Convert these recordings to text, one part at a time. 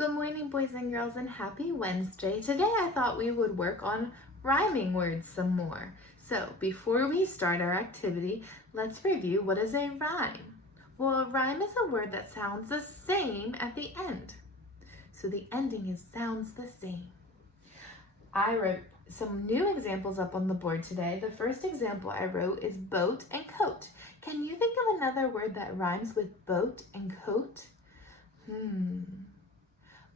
Good morning, boys and girls, and happy Wednesday. Today I thought we would work on rhyming words some more. So before we start our activity, let's review what is a rhyme. Well, a rhyme is a word that sounds the same at the end. So the ending sounds the same. I wrote some new examples up on the board today. The first example I wrote is boat and coat. Can you think of another word that rhymes with boat and coat?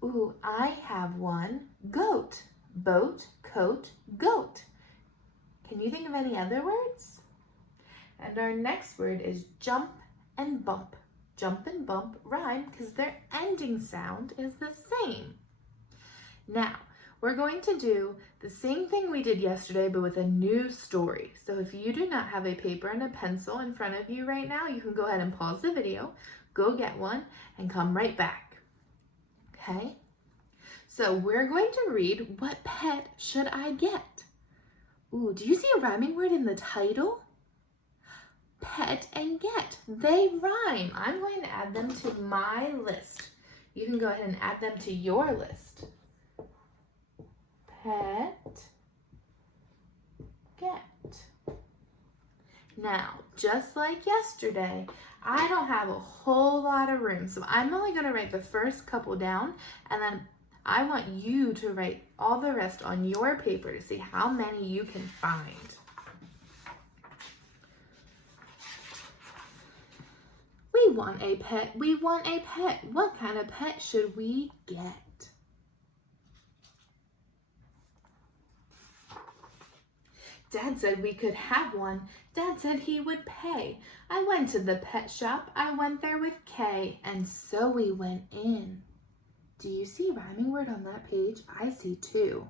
Ooh, I have one. Goat. Boat, coat, goat. Can you think of any other words? And our next word is jump and bump. Jump and bump rhyme because their ending sound is the same. Now, we're going to do the same thing we did yesterday, but with a new story. So if you do not have a paper and a pencil in front of you right now, you can go ahead and pause the video, go get one, and come right back. Okay? So we're going to read, what pet should I get? Ooh, do you see a rhyming word in the title? Pet and get, they rhyme. I'm going to add them to my list. You can go ahead and add them to your list. Pet, get. Now, just like yesterday, I don't have a whole lot of room, so I'm only going to write the first couple down, and then I want you to write all the rest on your paper to see how many you can find. We want a pet. We want a pet. What kind of pet should we get? Dad said we could have one. Dad said he would pay. I went to the pet shop. I went there with Kay, and so we went in. Do you see rhyming word on that page? I see two.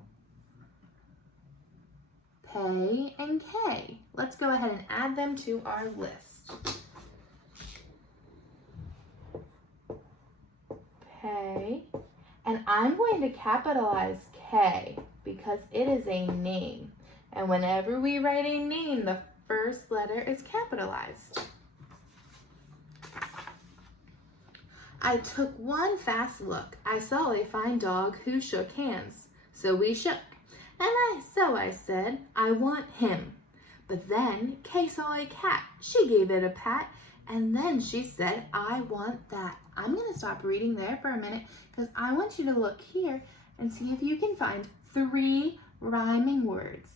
Pay and K. Let's go ahead and add them to our list. Pay. And I'm going to capitalize K because it is a name. And whenever we write a name, the first letter is capitalized. I took one fast look. I saw a fine dog who shook hands. So we shook. And so I said, I want him. But then Kay saw a cat. She gave it a pat. And then she said, I want that. I'm going to stop reading there for a minute because I want you to look here and see if you can find three rhyming words.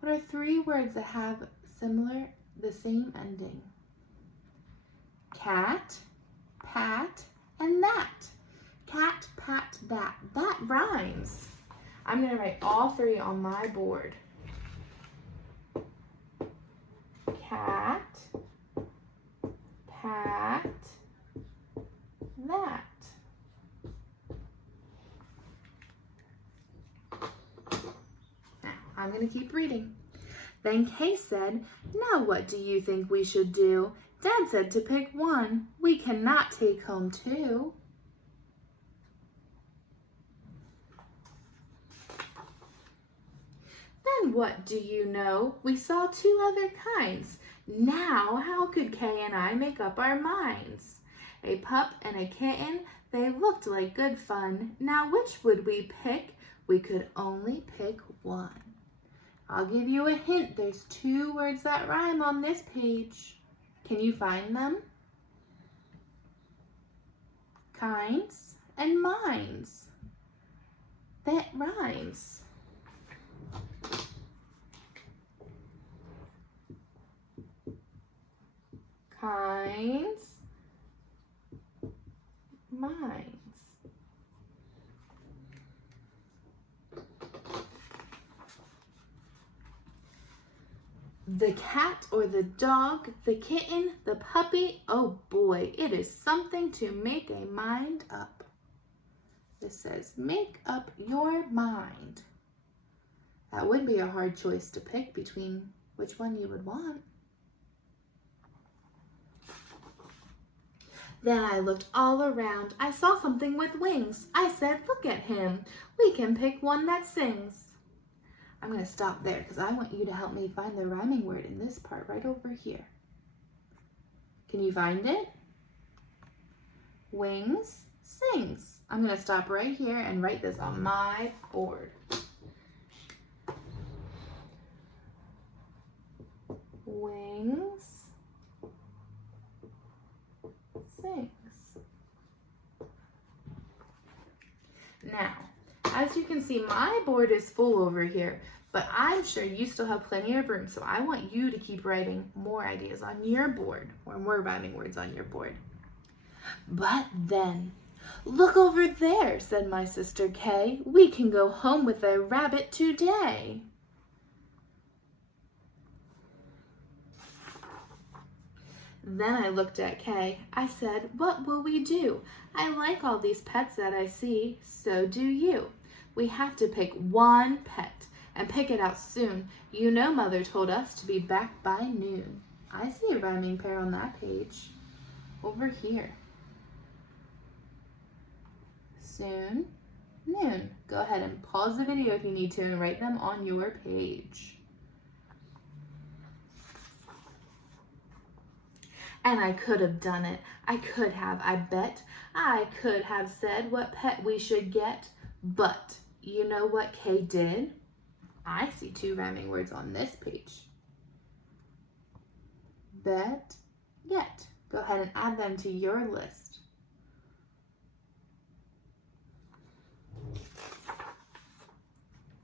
What are three words that have the same ending? Cat, pat, and that. Cat, pat, that. That rhymes. I'm going to write all three on my board. Cat, pat, that. Now, I'm going to keep reading. Then Kay said, now what do you think we should do? Dad said to pick one. We cannot take home two. Then what do you know? We saw two other kinds. Now how could Kay and I make up our minds? A pup and a kitten, they looked like good fun. Now which would we pick? We could only pick one. I'll give you a hint. There's two words that rhyme on this page. Can you find them? Kinds and minds. That rhymes. Kinds, minds. The cat or the dog, the kitten, the puppy, oh boy, it is something to make a mind up. This says, make up your mind. That would be a hard choice to pick between which one you would want. Then I looked all around. I saw something with wings. I said, look at him. We can pick one that sings. I'm going to stop there because I want you to help me find the rhyming word in this part right over here. Can you find it? Wings, sings. I'm going to stop right here and write this on my board. Wings, sings. Now, as you can see, my board is full over here, but I'm sure you still have plenty of room, so I want you to keep writing more ideas on your board, or more rhyming words on your board. But then, look over there, said my sister Kay. We can go home with a rabbit today. Then I looked at Kay. I said, what will we do? I like all these pets that I see, so do you. We have to pick one pet and pick it out soon. You know Mother told us to be back by noon. I see a rhyming pair on that page. Over here. Soon, noon. Go ahead and pause the video if you need to and write them on your page. And I could have done it. I could have, I bet. I could have said what pet we should get. But you know what Kay did? I see two rhyming words on this page. Bet, get. Go ahead and add them to your list.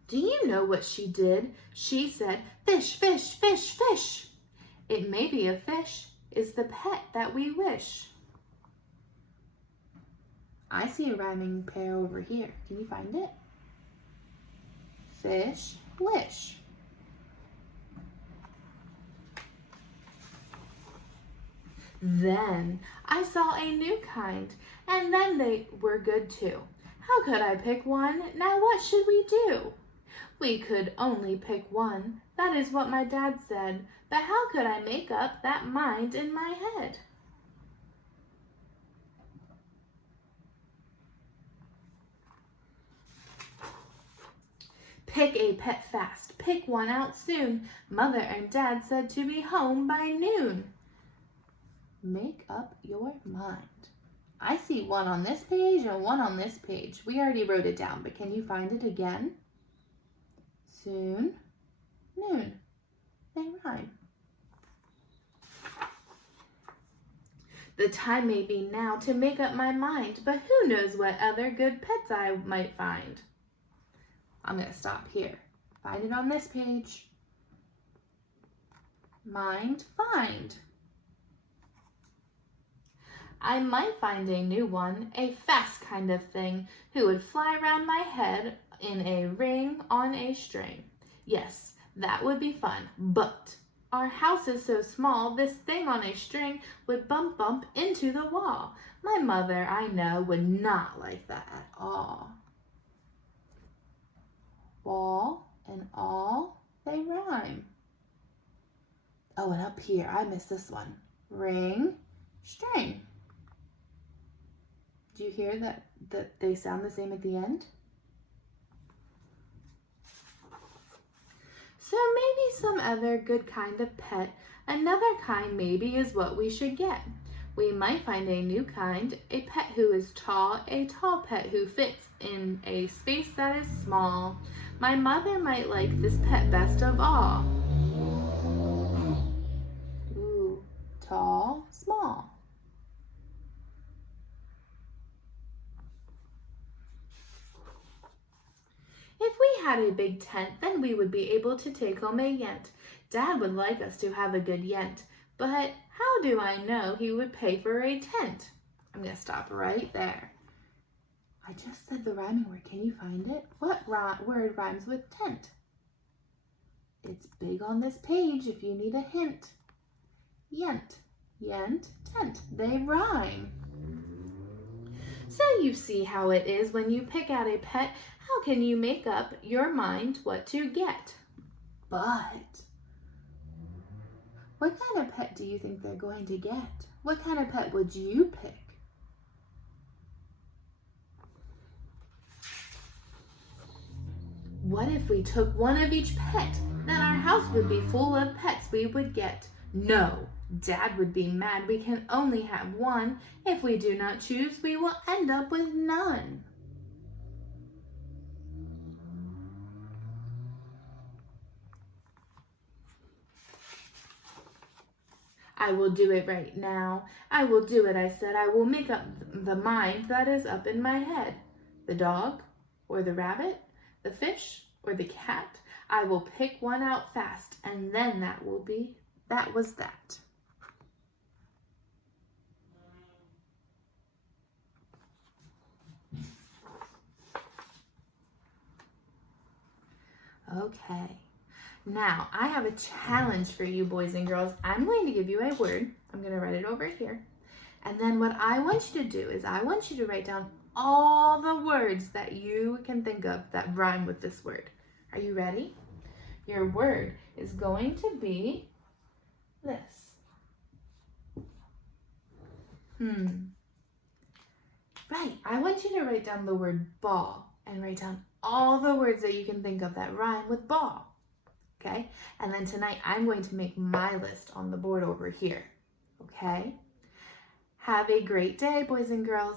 Do you know what she did? She said, fish, fish, fish, fish. It may be a fish. Is the pet that we wish. I see a rhyming pair over here. Can you find it? Fish, wish. Then I saw a new kind, and then they were good too. How could I pick one? Now what should we do? We could only pick one. That is what my dad said. But how could I make up that mind in my head? Pick a pet fast. Pick one out soon. Mother and Dad said to be home by noon. Make up your mind. I see one on this page and one on this page. We already wrote it down, but can you find it again? Soon, noon. They rhyme. The time may be now to make up my mind, but who knows what other good pets I might find. I'm going to stop here. Find it on this page. Mind, find. I might find a new one, a fast kind of thing, who would fly round my head in a ring on a string. Yes, that would be fun, but our house is so small, this thing on a string would bump into the wall. My mother, I know, would not like that at all. Wall and all, they rhyme. Oh, and up here, I missed this one. Ring, string. Do you hear that they sound the same at the end? So maybe some other good kind of pet, another kind maybe is what we should get. We might find a new kind, a pet who is tall, a tall pet who fits in a space that is small. My mother might like this pet best of all. Ooh, tall, small. If we had a big tent, then we would be able to take home a yent. Dad would like us to have a good yent, but how do I know he would pay for a tent? I'm going to stop right there. I just said the rhyming word. Can you find it? What word rhymes with tent? It's big on this page if you need a hint. Yent, yent, tent. They rhyme. So you see how it is when you pick out a pet. How can you make up your mind what to get? But what kind of pet do you think they're going to get? What kind of pet would you pick? What if we took one of each pet? Then our house would be full of pets we would get. No, Dad would be mad. We can only have one. If we do not choose, we will end up with none. I will do it right now. I will do it, I said. I will make up the mind that is up in my head. The dog or the rabbit, the fish or the cat. I will pick one out fast, and then that was that. Okay. Now, I have a challenge for you, boys and girls. I'm going to give you a word. I'm going to write it over here. And then what I want you to do is I want you to write down all the words that you can think of that rhyme with this word. Are you ready? Your word is going to be this. Right. I want you to write down the word ball and write down all the words that you can think of that rhyme with ball. Okay? And then tonight I'm going to make my list on the board over here. Okay? Have a great day, boys and girls.